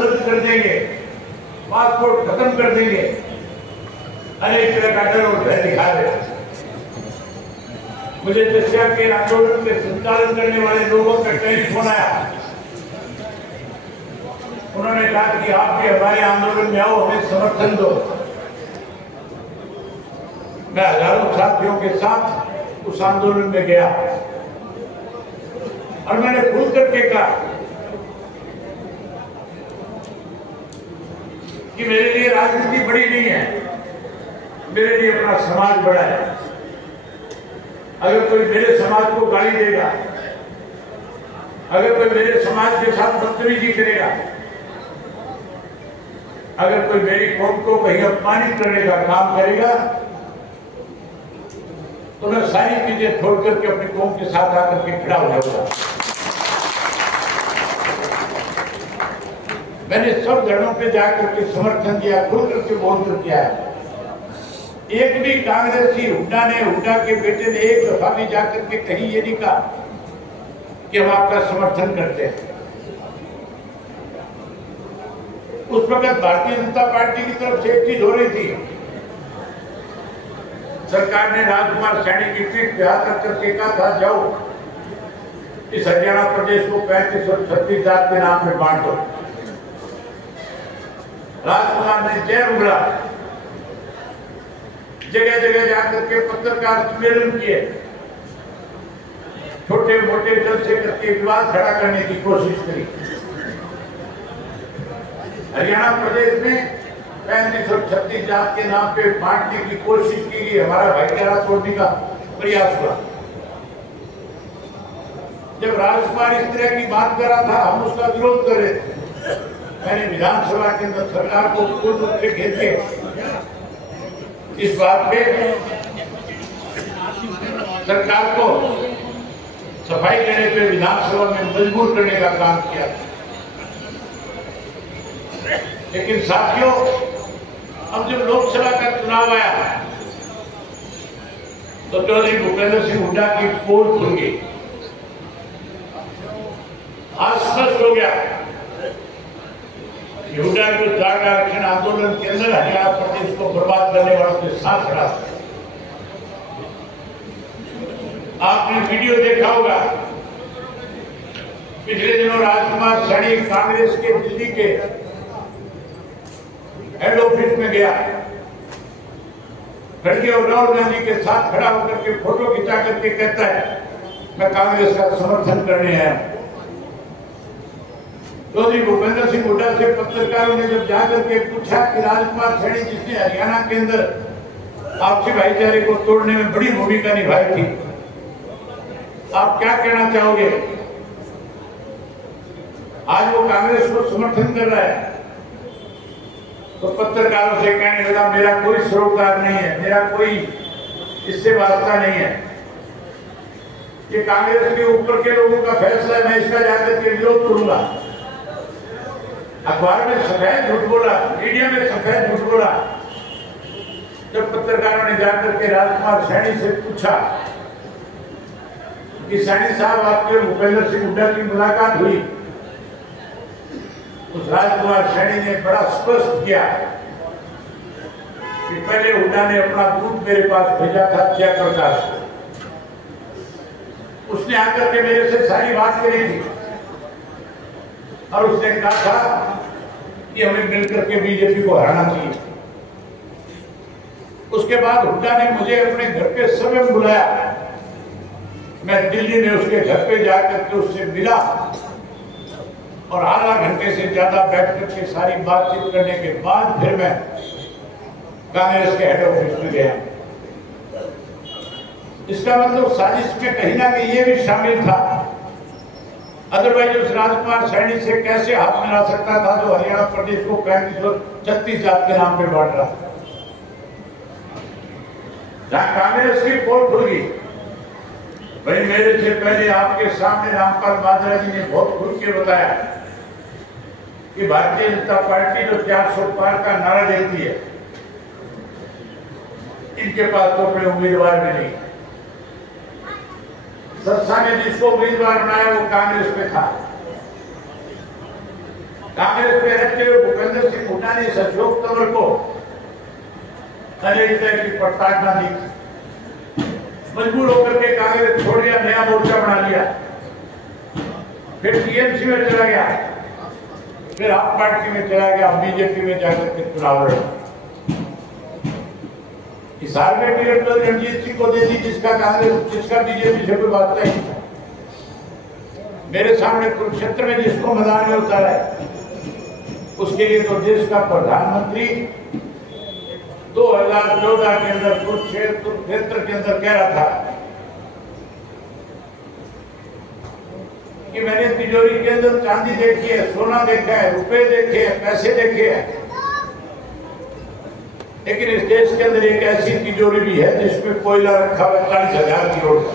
रद्द कर देंगे, पासपोर्ट खत्म कर देंगे, अनेक तरह का डर और भय दिखा रहे। मुझे दसिया के आंदोलन के संचालन करने वाले लोगों का टेलीफोन आया। उन्होंने कहा कि आप भी हमारे आंदोलन में आओ, हमें समर्थन दो। मैं हजारों साथियों के साथ उस आंदोलन में गया और मैंने खुल करके कहा कि मेरे लिए राजनीति बड़ी नहीं है, मेरे लिए अपना समाज बड़ा है। अगर कोई मेरे समाज को गाली देगा, अगर कोई मेरे समाज के साथ बदतमीजी करेगा, अगर कोई मेरी कौम को कहीं अपमानित करने का काम करेगा, तो मैं सारी चीजें छोड़ करके अपनी कौम के साथ आकर के खड़ा हो जाऊंगा। मैंने सब धरणों पे जाकर के समर्थन दिया, खुल करके बोल कर किया है। एक भी कांग्रेसी हुड्डा ने, हुड्डा के बेटे ने एक दफा भी जाकर के कहीं ये नहीं कहा कि हम आपका समर्थन करते हैं। उस वक्त भारतीय जनता पार्टी की तरफ से एक चीज हो रही थी, सरकार ने राजकुमार सैनी की पीठ पे हाथ रख करके कहा था, जाओ इस हरियाणा प्रदेश को 35 और 36 जात के नाम पे बांट दो। राजकुमार ने जय उगड़ा, जगह जगह जाकर के पत्रकार सम्मेलन किए, छोटे मोटे जलसे करके विवाद खड़ा करने की कोशिश करी। हरियाणा प्रदेश में 35 और 36 जात के नाम पे बांटने की कोशिश की गई, हमारा भाईचारा तोड़ने का प्रयास हुआ। जब राजकुमार इस तरह की बात कर रहा था, हम उसका विरोध कर रहे थे। मैंने विधानसभा के अंदर सरकार को पूर्ण रूप से घेर के इस बात पे सरकार को सफाई देने पे विधानसभा में मजबूर करने का काम किया। लेकिन साथियों, अब जब लोकसभा का चुनाव आया तो चौधरी भूपेंद्र सिंह हुड्डा की पोल खुल गई। आज स्पष्ट हो गया हुड्डा के जाट आरक्षण आंदोलन के अंदर हरियाणा प्रदेश को बर्बाद करने वालों के साथ खड़ा। आपने वीडियो देखा होगा, पिछले दिनों राजकुमार सैनी कांग्रेस के दिल्ली के हेड ऑफिस में गया, खड़गे और राहुल गांधी के साथ खड़ा होकर के फोटो खिंचा करके कहता है, मैं कांग्रेस का समर्थन करने आया। चौधरी भूपेंद्र सिंह हुड्डा से पत्रकारों ने जब जाकर के पूछा कि राजकुमार सैनी जिसने हरियाणा के अंदर आपसी भाईचारे को तोड़ने में बड़ी भूमिका निभाई थी, आप क्या कहना चाहोगे? आज वो कांग्रेस को समर्थन कर रहा है। तो पत्रकारों से कहने लगा, मेरा कोई सरोकार नहीं है, मेरा कोई इससे वास्ता नहीं है, ये कांग्रेस के ऊपर के लोगों का फैसला है, मैं इसका जाकर के विरोध करूंगा। अखबार में सफेद झूठ बोला, मीडिया में सफेद झूठ बोला। जब पत्रकारों ने जाकर के राजकुमार सैनी से पूछा कि सैनी साहब आपके भूपेंद्र सिंह हुड्डा की मुलाकात हुई, उस राजकुमार सैनी ने बड़ा स्पष्ट किया कि पहले हुड्डा ने अपना दूत मेरे पास भेजा था जयप्रकाश को, उसने आकर के मेरे से सारी बात करी थी और उसने कहा था कि हमें मिलकर के बीजेपी को हराना चाहिए। उसके बाद हुड्डा ने मुझे अपने घर पे स्वयं बुलाया, मैं दिल्ली में उसके घर पे जाकर के उससे मिला और आधा घंटे से ज्यादा बैठ करके सारी बातचीत करने के बाद फिर मैं कांग्रेस के हेड ऑफिस में गया। इसका मतलब साजिश में कहीं ना कहीं ये भी शामिल था, अदरवाइज उस राजकुमार सैनी से कैसे हाथ मिला सकता था जो हरियाणा प्रदेश को 35 और 36 जात के नाम पे बांट रहा था। जहां कांग्रेस की पोल खुल गई, भाई मेरे से पहले आपके सामने रामपाल माजरा जी ने बहुत खुल के बताया कि भारतीय जनता पार्टी जो 400 पार का नारा देती है, इनके पास तो अपने उम्मीदवार भी नहीं। सरसा ने जिसको उम्मीदवार बनाया वो कांग्रेस में था। कांग्रेस में रहते हुए भूपेंद्र सिंह हुड्डा ने अशोक तंवर को अनेक तरह की प्रताड़ना दी, मजबूर होकर के कांग्रेस छोड़ दिया, नया मोर्चा बना लिया, फिर टीएमसी में चला गया, फिर आप पार्टी में चला गया, बीजेपी में जाकर के चुनाव लड़ा। इस हार में टिकट तो रणजीत सिंह को दे दी, जिसका बीजेपी से कोई बात नहीं। मेरे सामने कुरुक्षेत्र में जिसको मैदान में उतारा है, उसके लिए तो देश का प्रधानमंत्री 2014 के अंदर कुरुक्षेत्र के अंदर कह रहा था कि मैंने तिजोरी के अंदर चांदी देखी है, सोना देखा है, रुपए देखे हैं, पैसे देखे हैं, लेकिन इस देश के अंदर एक ऐसी तिजोरी भी है जिसमें कोयला रखा हुआ 40,000 करोड़ का।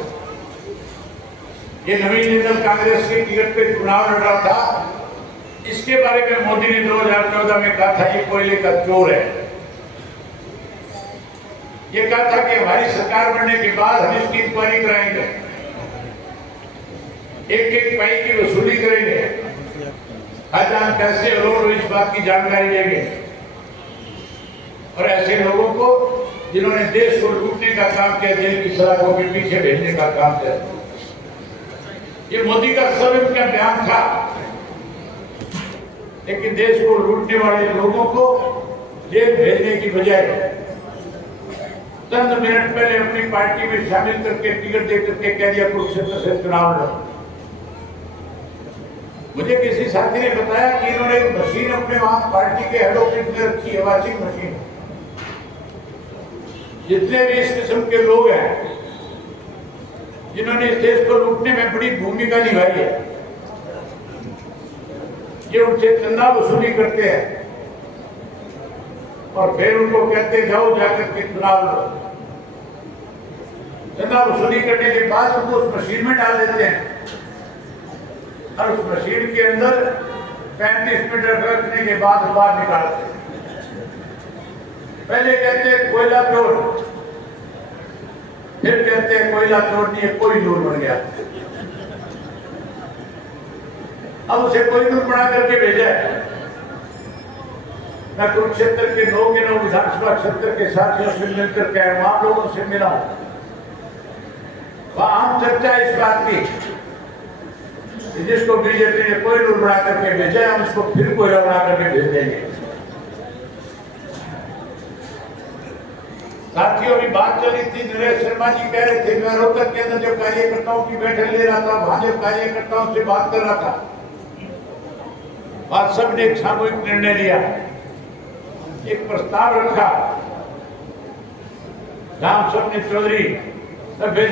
ये नवीन इंडियन कांग्रेस के टिकट पे चुनाव लड़ रहा था, इसके बारे में मोदी ने 2014 में कहा था ये कोयले का चोर है। ये कहा था कि हमारी सरकार बनने के बाद हम इसकी इंक्वायरी कराएंगे, एक एक पाई की वसूली करेंगे, हर जहां कैसे रोड इस बात की जानकारी देंगे, और ऐसे लोगों को जिन्होंने देश को लूटने का काम किया, जेल की सलाखों के पीछे भेजने का काम किया। ये मोदी का सब का बयान था, लेकिन देश को लूटने वाले लोगों को जेल भेजने की बजाय चंद मिनट पहले अपनी पार्टी में शामिल करके टिकट दे करके कह दिया कुरुक्षेत्र से चुनाव लड़ो। मुझे किसी साथी ने बताया कि इन्होंने एक मशीन अपने वहां पार्टी के हेड ऑफिस में रखी है, वॉशिंग मशीन। जितने भी इस किस्म के लोग हैं जिन्होंने इस देश को लूटने में बड़ी भूमिका निभाई है, ये उनसे चंदा वसूली करते हैं और फिर उनको कहते जाओ जाकर के चुनाव लड़ो। चंदा वसूली करने के बाद उनको उस मशीन में डाल देते हैं और उस मशीन के अंदर 35 मिनट रखने के बाद बाहर निकालते हैं। पहले कहते हैं कोयला चोर, फिर कहते हैं कोयला चोर नहीं है, कोई नूर बन गया। अब उसे कोई नूर बना करके भेजा है। मैं कुरुक्षेत्र के 9 के 9 विधानसभा क्षेत्र के साथियों से मिलकर के वहां लोगों से मिला हूं, वहां हम चर्चा इस बात की जिसको बीजेपी ने कोई नूर बना करके भेजा है, हम उसको फिर कोयला बना करके भेज देंगे। साथियों की बात चली थी, नरेश शर्मा जी कह रहे थे मैं रोहतक के अंदर जब कार्यकर्ताओं की बैठक ले रहा था, भाजपा कार्यकर्ताओं से बात कर रहा था, बात सबने एक सामूहिक निर्णय लिया, एक प्रस्ताव रखा, राम सबने चौधरी नब्बे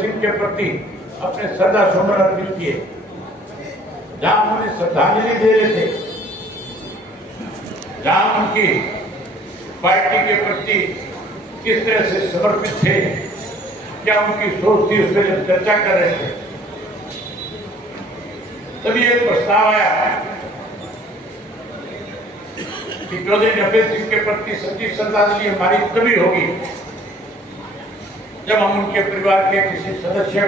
सिंह के प्रति अपने श्रद्धा सुमन अर्पित किए, जहां उन्हें श्रद्धांजलि दे रहे थे, जहां उनकी पार्टी के प्रति किस तरह से समर्पित थे, क्या उनकी सोच थी, उस पर जब चर्चा कर रहे थे तभी एक प्रस्ताव आया कि चौधरी नब्बे सिंह के प्रति सच्ची श्रद्धांजलि हमारी तभी होगी जब हम उनके परिवार के किसी सदस्य